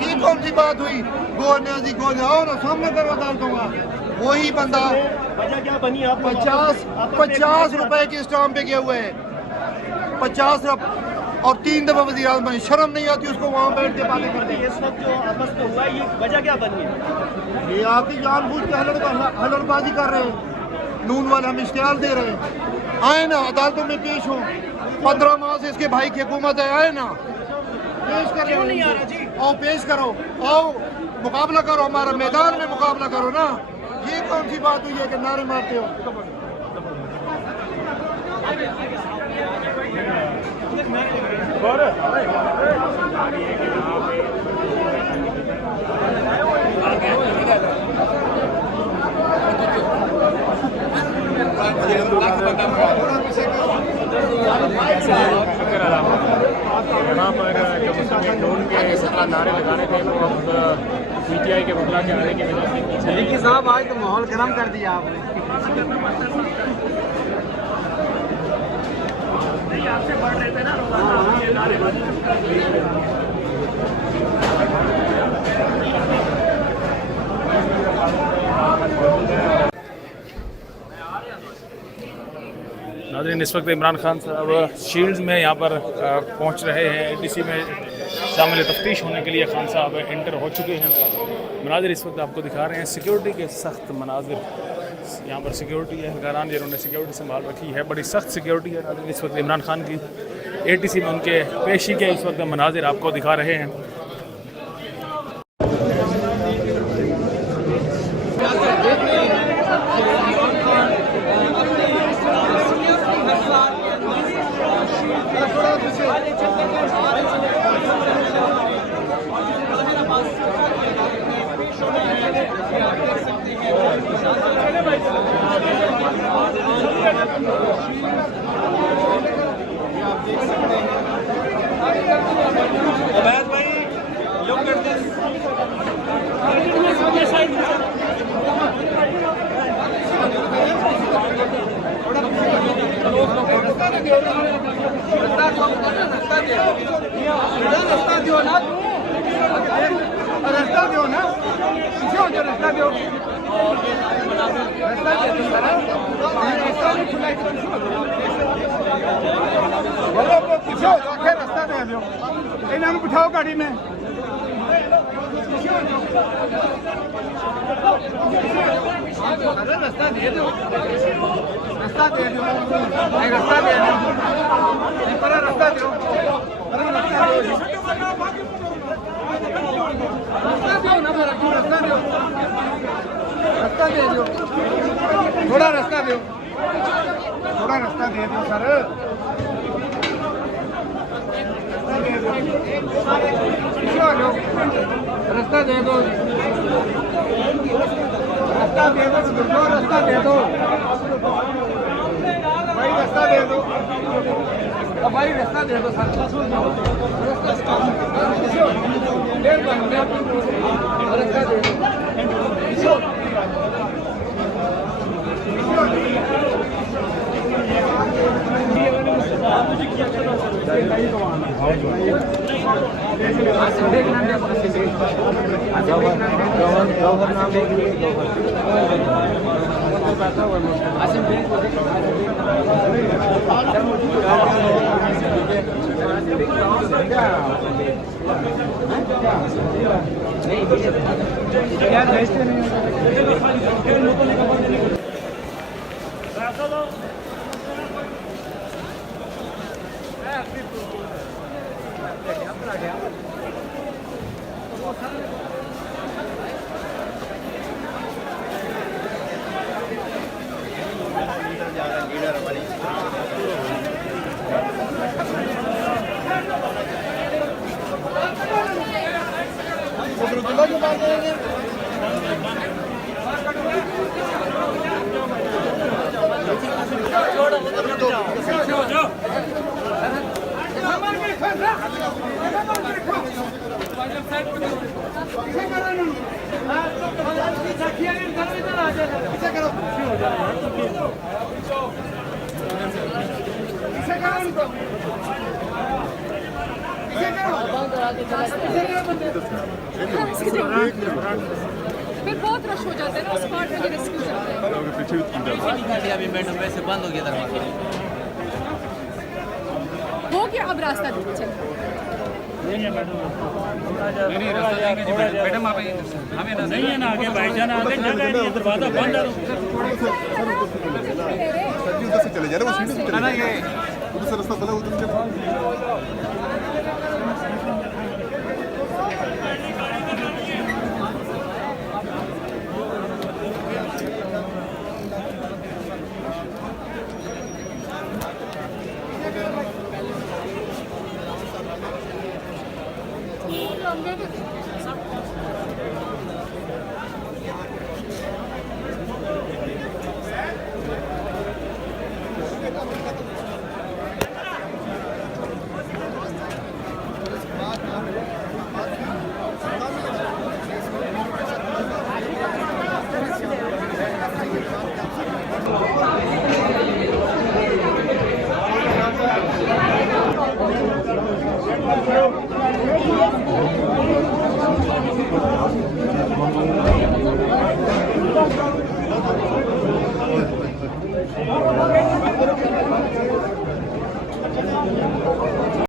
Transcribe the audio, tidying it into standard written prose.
ये कौन सी बात हुई? गोल आओ ना सामने करो, डाल दूंगा। वही बंदा वजह क्या बनी? आप 50 रुपए के स्टाम्प पे गए हुए हैं, 50 और 3 दफा वज़ीर आज़म बने। शर्म नहीं आती उसको वहाँ बैठ के बातें करते? इस वक्त जो आपस में हुआ है, ये वजह क्या बनी है? ये आपकी जानबूझ के हलड़बाजी कर रहे हैं। नून वाले हम इश्तिहार दे रहे हैं, आए ना अदालतों में पेश हो। 15 माह से इसके भाई की हुकूमत है, आए ना पेश कर। क्यों नहीं आ रहा जी? आओ पेश करो, आओ मुकाबला करो, हमारा मैदान में मुकाबला करो ना। ये कौन सी बात हुई है कि नारे मारते हो? यहाँ पर जो मुस्लिम नून के नारे लगाने थे वो अब PTI के बुतला के आने की वजह से पीछे। देखिए साहब, आज तो माहौल गर्म कर दिया आपने। आपसे पढ़ रहे थे ना नाज़रीन, इस वक्त इमरान खान साहब शील्ड्स में यहाँ पर पहुँच रहे हैं। ATC में शामिल तफ्तीश होने के लिए खान साहब एंटर हो चुके हैं। मनाजिर इस वक्त आपको दिखा रहे हैं सिक्योरिटी के सख्त मनाजिर। यहाँ पर सिक्योरिटी एहलकारान जिन्होंने सिक्योरिटी संभाल रखी है, बड़ी सख्त सिक्योरिटी है। नाज़रीन, इस वक्त इमरान खान की ATC में उनके पेशी के इस वक्त मनाजिर आपको दिखा रहे हैं। इन्होंने बिठाओ गाड़ी में। रास्ता दे दो, रास्ता दे दो, रास्ता दे दो, पर रास्ता दो, रास्ता दो ना, रास्ता दो, रास्ता दे दो, थोड़ा रास्ता दो, थोड़ा रास्ता दे दो सर। पीछे आ जाओ। रास्ता दे दो, रास्ता दे दो, रास्ता दे दो भाई, रास्ता दे दो भाई, रास्ता दे दो सर, रास्ता दे दो। फिर बहुत रश हो जाता है ना, उस पार्ट में रेस्क्यू चलते हैं। अभी मैडम वैसे बंद हो गया दरवाजा। हो गया, अब रास्ता दीजिए चलिए। मैडम आप हमें नहीं है ना आगे भाईजान, आगे जगह नहीं है, दरवाजा बंद है। उधर से चले जा रहे, वो सीढ़ी से चले जा रहे, उधर से रास्ता खुला, उधर से